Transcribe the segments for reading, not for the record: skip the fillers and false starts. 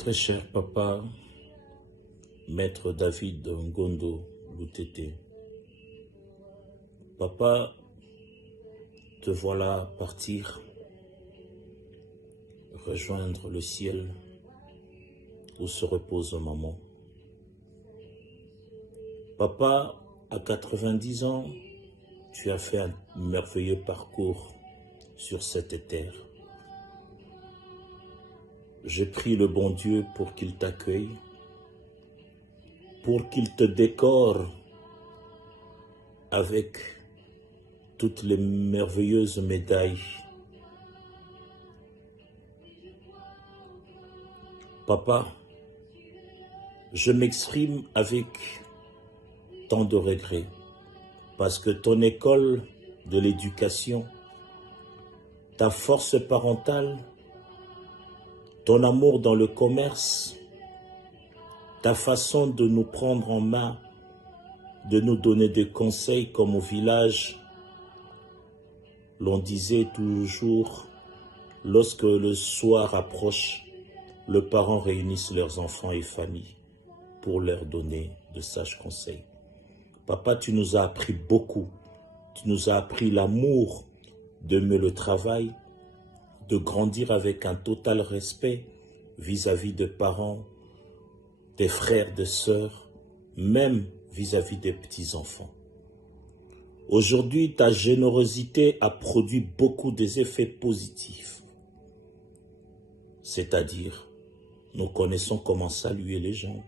Très cher papa, maître David Ngondo Loutete, papa, te voilà partir, rejoindre le ciel où se repose maman. Papa, à 90 ans, tu as fait un merveilleux parcours sur cette terre. Je prie le bon Dieu pour qu'il t'accueille, pour qu'il te décore avec toutes les merveilleuses médailles. Papa, je m'exprime avec tant de regrets parce que ton école de l'éducation, ta force parentale, ton amour dans le commerce, ta façon de nous prendre en main, de nous donner des conseils comme au village, l'on disait toujours, lorsque le soir approche, les parents réunissent leurs enfants et familles pour leur donner de sages conseils. Papa, tu nous as appris beaucoup. Tu nous as appris l'amour, d'aimer le travail, de grandir avec un total respect vis-à-vis des parents, des frères, des sœurs, même vis-à-vis des petits-enfants. Aujourd'hui, ta générosité a produit beaucoup des effets positifs. C'est-à-dire, nous connaissons comment saluer les gens,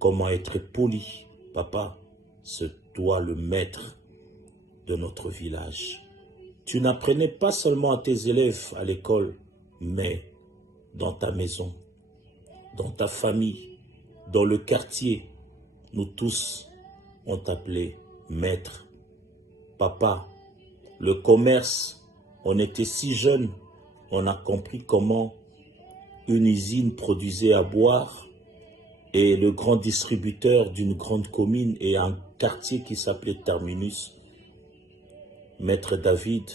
comment être poli. Papa, c'est toi le maître de notre village. Tu n'apprenais pas seulement à tes élèves à l'école, mais dans ta maison, dans ta famille, dans le quartier. Nous tous, on t'appelait maître. Papa, le commerce, on était si jeunes, on a compris comment une usine produisait à boire et le grand distributeur d'une grande commune et un quartier qui s'appelait Terminus, Maître David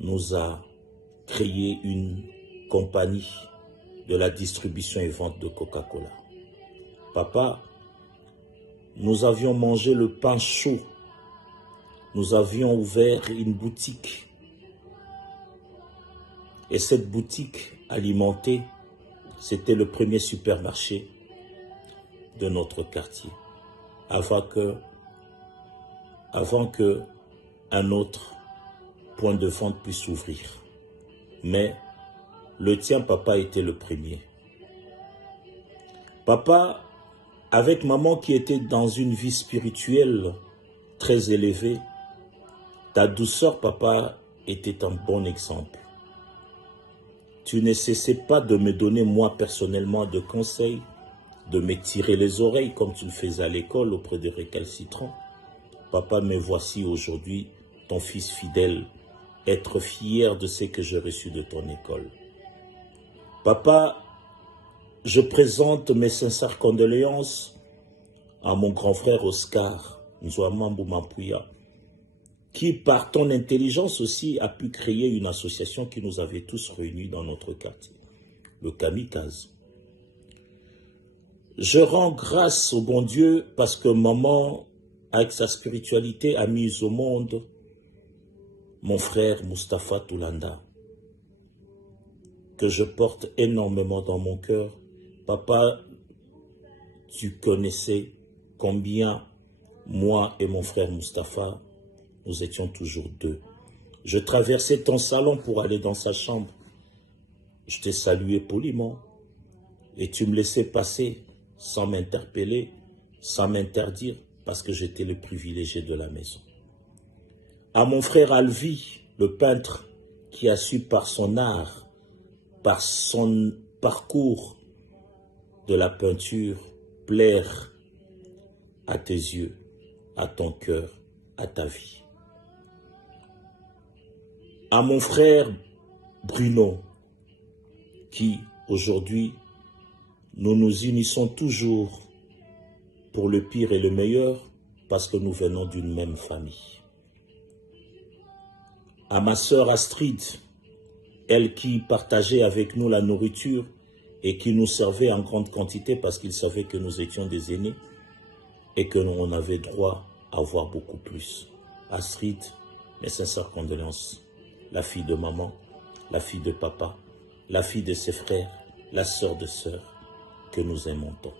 nous a créé une compagnie de la distribution et vente de Coca-Cola. Papa, nous avions mangé le pain chaud. Nous avions ouvert une boutique. Et cette boutique alimentée, c'était le premier supermarché de notre quartier. Avant que un autre point de vente puisse s'ouvrir. Mais le tien, papa, était le premier. Papa, avec maman qui était dans une vie spirituelle très élevée, ta douceur, papa, était un bon exemple. Tu ne cessais pas de me donner, moi, personnellement, de conseils, de me tirer les oreilles comme tu le faisais à l'école auprès des récalcitrants. Papa, me voici aujourd'hui, ton fils fidèle, être fier de ce que j'ai reçu de ton école. Papa, je présente mes sincères condoléances à mon grand frère Oscar Nzouamambou Mampouya, qui par ton intelligence aussi a pu créer une association qui nous avait tous réunis dans notre quartier, le Kamikaze. Je rends grâce au bon Dieu parce que maman, avec sa spiritualité, a mis au monde mon frère Mustapha Toulanda, que je porte énormément dans mon cœur. Papa, tu connaissais combien moi et mon frère Mustapha, nous étions toujours deux. Je traversais ton salon pour aller dans sa chambre. Je t'ai salué poliment et tu me laissais passer sans m'interpeller, sans m'interdire, parce que j'étais le privilégié de la maison. À mon frère Alvi, le peintre, qui a su par son art, par son parcours de la peinture, plaire à tes yeux, à ton cœur, à ta vie. À mon frère Bruno, qui aujourd'hui, nous nous unissons toujours pour le pire et le meilleur, parce que nous venons d'une même famille. À ma sœur Astrid, elle qui partageait avec nous la nourriture et qui nous servait en grande quantité parce qu'il savait que nous étions des aînés et que l'on avait droit à avoir beaucoup plus. Astrid, mes sincères condoléances. La fille de maman, la fille de papa, la fille de ses frères, la sœur de sœur que nous aimons tant.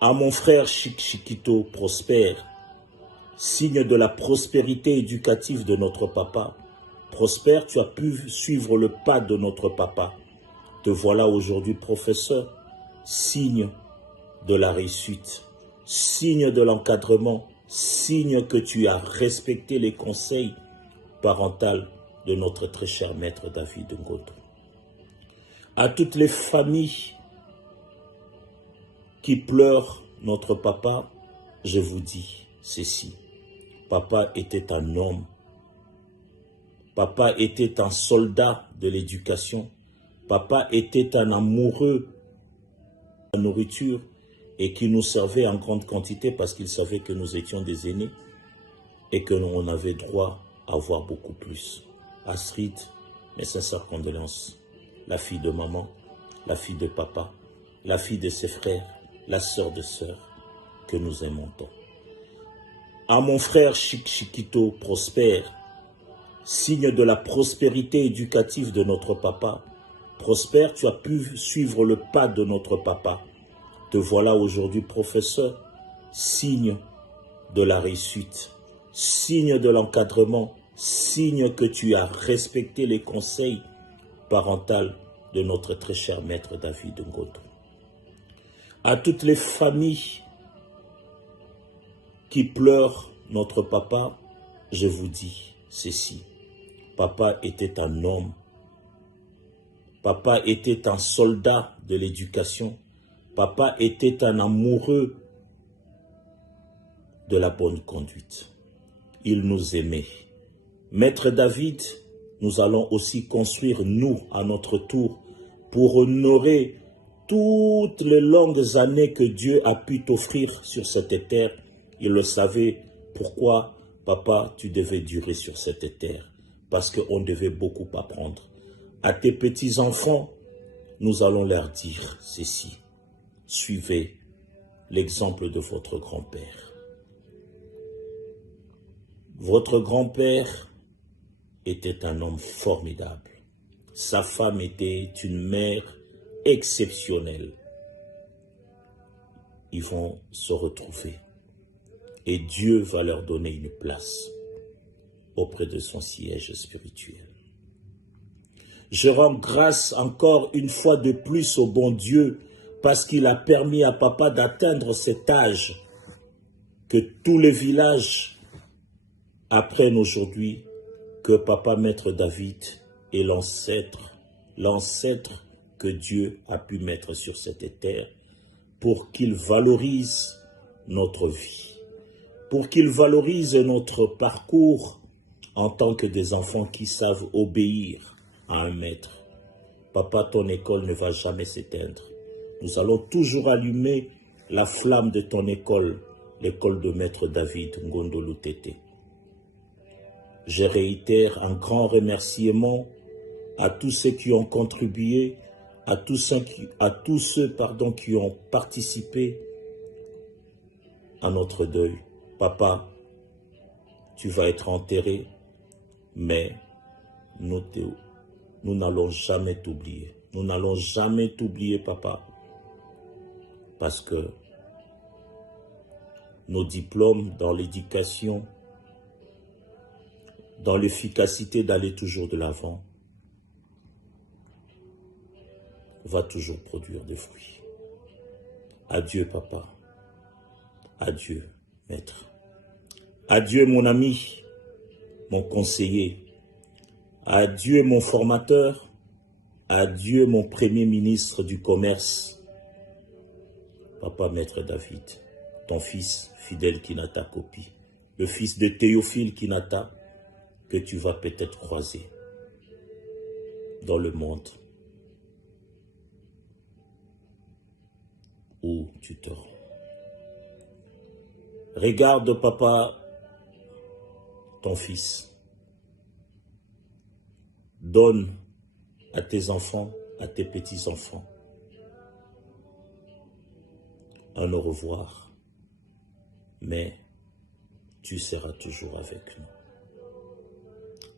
À mon frère Chiquito Prosper, signe de la prospérité éducative de notre papa. Prosper, tu as pu suivre le pas de notre papa. Te voilà aujourd'hui professeur, signe de la réussite, signe de l'encadrement, signe que tu as respecté les conseils parentaux de notre très cher maître David Ngoto. À toutes les familles qui pleurent notre papa, je vous dis ceci. Papa était un homme. Papa était un soldat de l'éducation. Papa était un amoureux de la nourriture et qui nous servait en grande quantité parce qu'il savait que nous étions des aînés et que l'on avait droit à avoir beaucoup plus. Astrid, mes sincères condoléances. La fille de maman, la fille de papa, la fille de ses frères, la sœur de sœur que nous aimons tant. À mon frère Chiquito Prosper, signe de la prospérité éducative de notre papa. Prosper, tu as pu suivre le pas de notre papa. Te voilà aujourd'hui professeur, signe de la réussite, signe de l'encadrement, signe que tu as respecté les conseils parentaux de notre très cher maître David Ngoto. À toutes les familles qui pleurent notre papa, je vous dis ceci. Papa était un homme. Papa était un soldat de l'éducation. Papa était un amoureux de la bonne conduite. Il nous aimait. Maître David, nous allons aussi construire, nous, à notre tour, pour honorer toutes les longues années que Dieu a pu t'offrir sur cette terre. Il le savait. Pourquoi, papa, tu devais durer sur cette terre? Parce qu'on devait beaucoup apprendre. À tes petits-enfants, nous allons leur dire ceci. Suivez l'exemple de votre grand-père. Votre grand-père était un homme formidable. Sa femme était une mère exceptionnelle. Ils vont se retrouver. Et Dieu va leur donner une place auprès de son siège spirituel. Je rends grâce encore une fois de plus au bon Dieu parce qu'il a permis à papa d'atteindre cet âge que tous les villages apprennent aujourd'hui que papa maître David est l'ancêtre que Dieu a pu mettre sur cette terre pour qu'il valorise notre vie, pour qu'il valorise notre parcours en tant que des enfants qui savent obéir à un maître. Papa, ton école ne va jamais s'éteindre. Nous allons toujours allumer la flamme de ton école, l'école de maître David Ngondolo Tété. Je réitère un grand remerciement à tous ceux qui ont contribué, à tous ceux qui ont participé à notre deuil. Papa, tu vas être enterré, mais nous n'allons jamais t'oublier. Nous n'allons jamais t'oublier, papa, parce que nos diplômes dans l'éducation, dans l'efficacité d'aller toujours de l'avant, va toujours produire des fruits. Adieu, papa. Adieu, maître. Adieu, mon ami, mon conseiller. Adieu, mon formateur. Adieu, mon premier ministre du commerce. Papa, maître David, ton fils fidèle Kinata Kopi, le fils de Théophile Kinata, que tu vas peut-être croiser dans le monde où tu te rends. Regarde, papa, ton fils. Donne à tes enfants, à tes petits-enfants, un au revoir, mais tu seras toujours avec nous.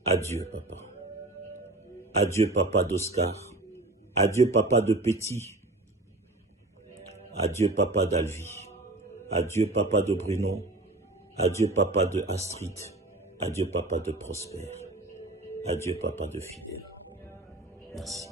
Adieu, papa. Adieu, papa d'Oscar. Adieu, papa de Petit. Adieu, papa d'Alvi. Adieu, papa de Bruno. Adieu, papa de Astrid. Adieu, papa de Prosper. Adieu, papa de Fidèle. Merci.